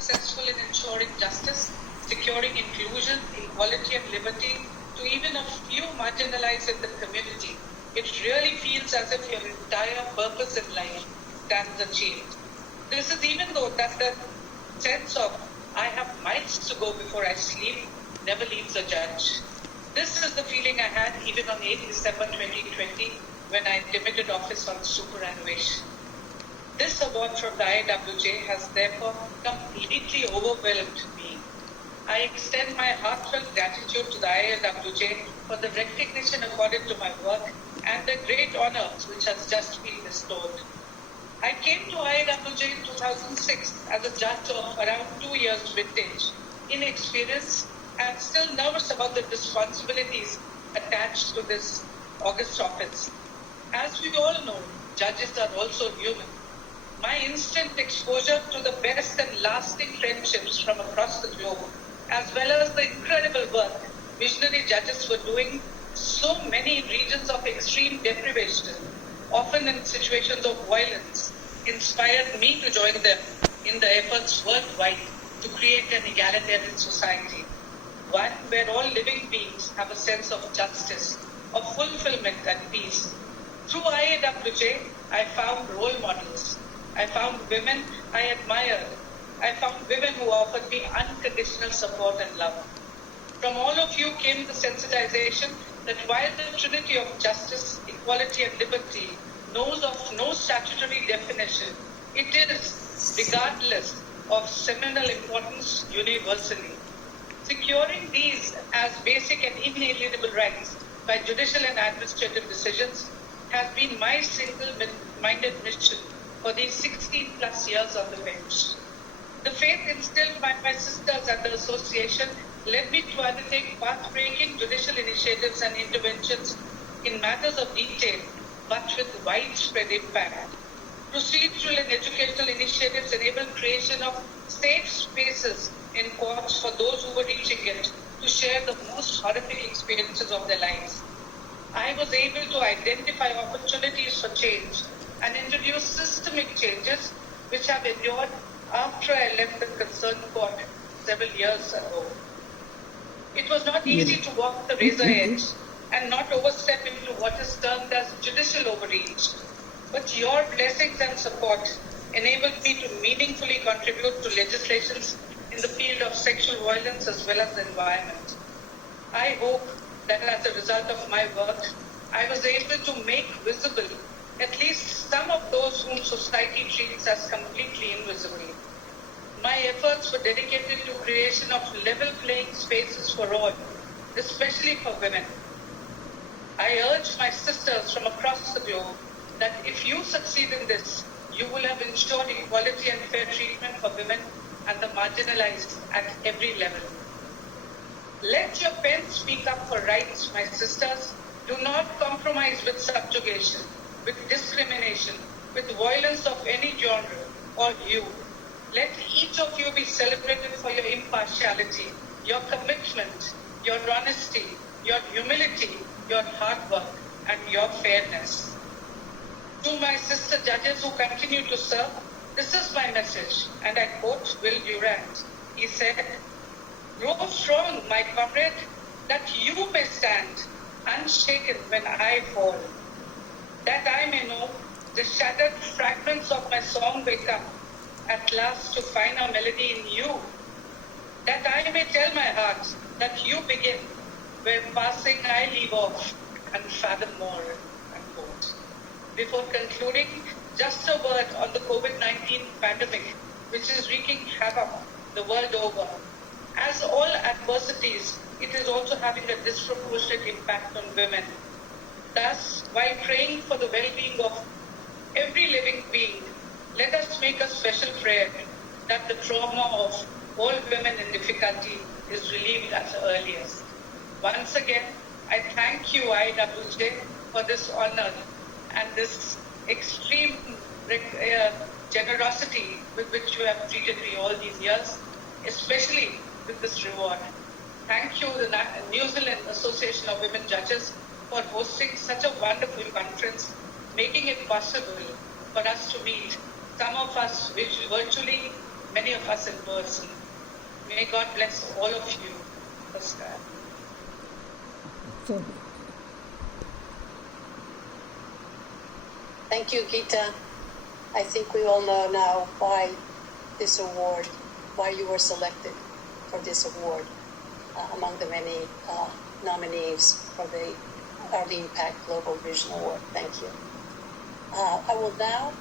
successful in ensuring justice, securing inclusion, equality and liberty to even a few marginalized in the community, it really feels as if your entire purpose in life stands achieved. This is even though that the sense of I have miles to go before I sleep never leaves a judge. This is the feeling I had even on 8 December 2020 when I limited office on superannuation. This award from the IAWJ has therefore completely overwhelmed me. I extend my heartfelt gratitude to the IAWJ for the recognition accorded to my work and the great honor which has just been bestowed. I came to IAWJ in 2006 as a judge of around 2 years vintage, inexperienced and still nervous about the responsibilities attached to this august office. As we all know, judges are also human. My instant exposure to the best and lasting friendships from across the globe, as well as the incredible work visionary judges were doing so many regions of extreme deprivation, often in situations of violence, inspired me to join them in the efforts worldwide to create an egalitarian society, one where all living beings have a sense of justice, of fulfillment and peace. Through IAWJ, I found role models. I found women I admired. I found women who offered me unconditional support and love. From all of you came the sensitization that while the trinity of justice, equality and liberty knows of no statutory definition, it is, regardless of seminal importance, universally. Securing these as basic and inalienable rights by judicial and administrative decisions has been my single-minded mission for these 16 plus years on the bench. The faith instilled by my sisters and the association led me to undertake path-breaking judicial initiatives and interventions in matters of detail, but with widespread impact. Procedural and educational initiatives enabled creation of safe spaces in courts for those who were reaching it to share the most horrific experiences of their lives. I was able to identify opportunities for change and introduce systemic changes which have endured after I left the concerned court several years ago. It was not easy to walk the razor edge and not overstep into what is termed as judicial overreach, but your blessings and support enabled me to meaningfully contribute to legislations in the field of sexual violence as well as the environment. I hope that as a result of my work, I was able to make visible at least some of those whom society treats as completely invisible. My efforts were dedicated to creation of level playing spaces for all, especially for women. I urge my sisters from across the globe that if you succeed in this, you will have ensured equality and fair treatment for women and the marginalized at every level. Let your pen speak up for rights, my sisters. Do not compromise with subjugation, with discrimination, with violence of any genre or hue. Let each of you be celebrated for your impartiality, your commitment, your honesty, your humility, your hard work, and your fairness. To my sister judges who continue to serve, this is my message, and I quote Will Durant. He said, "Grow strong, my comrade, that you may stand unshaken when I fall, that I may know the shattered fragments of my song wake up at last to find a melody in you, that I may tell my heart that you begin where passing I leave off and fathom more." Unquote. Before concluding, just a word on the COVID-19 pandemic, which is wreaking havoc the world over. As all adversities, it is also having a disproportionate impact on women. Thus, while praying for the well-being of every living being, let us make a special prayer that the trauma of all women in difficulty is relieved at the earliest. Once again, I thank you, IAWJ, for this honor and this extreme generosity with which you have treated me all these years, especially with this reward. Thank you, the New Zealand Association of Women Judges, for hosting such a wonderful conference, making it possible for us to meet, some of us virtually, many of us in person. May God bless all of you. Namaskar. Thank you, Gita. I think we all know now why you were selected for this award among the many nominees for the Arline Pacht Global Vision Award. Thank you. I will now